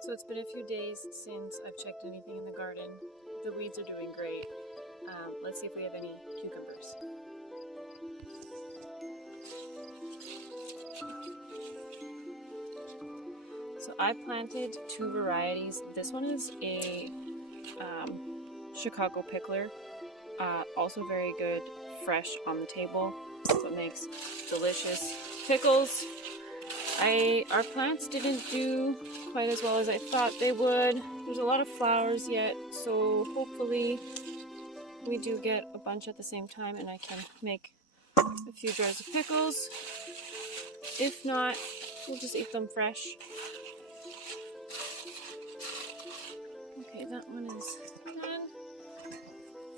So it's been a few days since I've checked anything in the garden. The weeds are doing great. Let's see if we have any cucumbers. So I planted two varieties. This one is a Chicago pickler, also very good fresh on the table, so it makes delicious pickles. Our plants didn't do quite as well as I thought they would. There's a lot of flowers yet, so hopefully we do get a bunch at the same time and I can make a few jars of pickles. If not, we'll just eat them fresh. Okay, that one is done.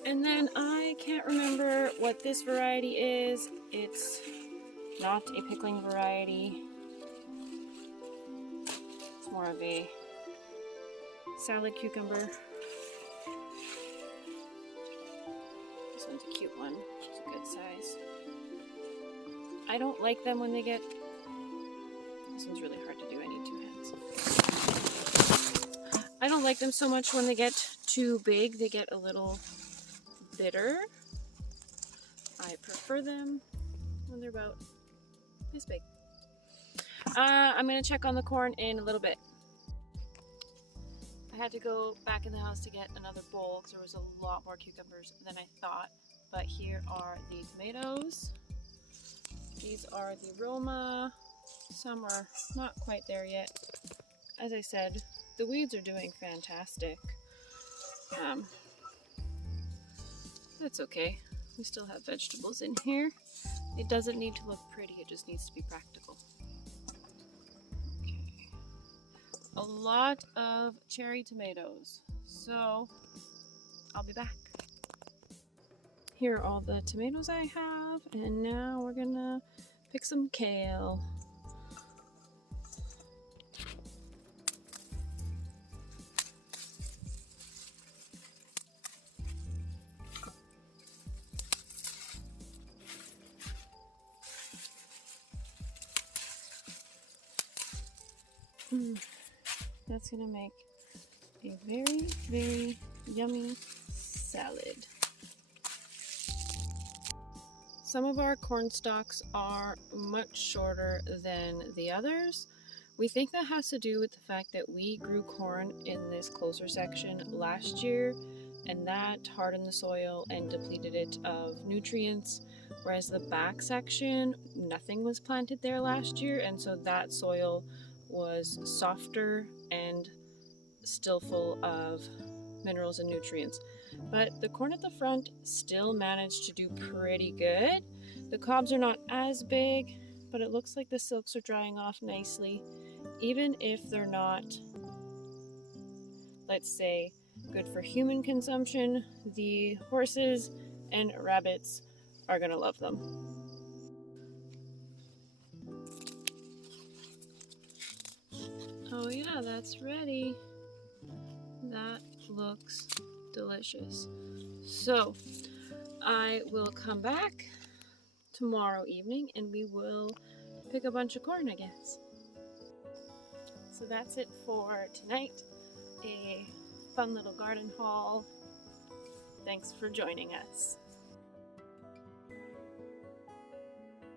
And then I can't remember what this variety is. It's not a pickling variety. It's more of a salad cucumber. This one's a cute one. It's a good size. I don't like them when they get... This one's really hard to do. I need two hands. I don't like them so much when they get too big. They get a little bitter. I prefer them when they're about this big. I'm going to check on the corn in a little bit. I had to go back in the house to get another bowl because there was a lot more cucumbers than I thought. But here are the tomatoes. These are the Roma. Some are not quite there yet. As I said, the weeds are doing fantastic. That's okay. We still have vegetables in here. It doesn't need to look pretty, it just needs to be practical. Okay. A lot of cherry tomatoes. So, I'll be back. Here are all the tomatoes I have, and now we're gonna pick some kale. That's gonna make a very, very yummy salad. Some of our corn stalks are much shorter than the others. We think that has to do with the fact that we grew corn in this closer section last year, and that hardened the soil and depleted it of nutrients, whereas the back section, nothing was planted there last year, and so that soil was softer and still full of minerals and nutrients. But the corn at the front still managed to do pretty good. The cobs are not as big, but it looks like the silks are drying off nicely. Even if they're not, let's say, good for human consumption, the horses and rabbits are gonna love them. Oh yeah, that's ready. That looks delicious. So I will come back tomorrow evening and we will pick a bunch of corn, I guess. So that's it for tonight. A fun little garden haul. Thanks for joining us.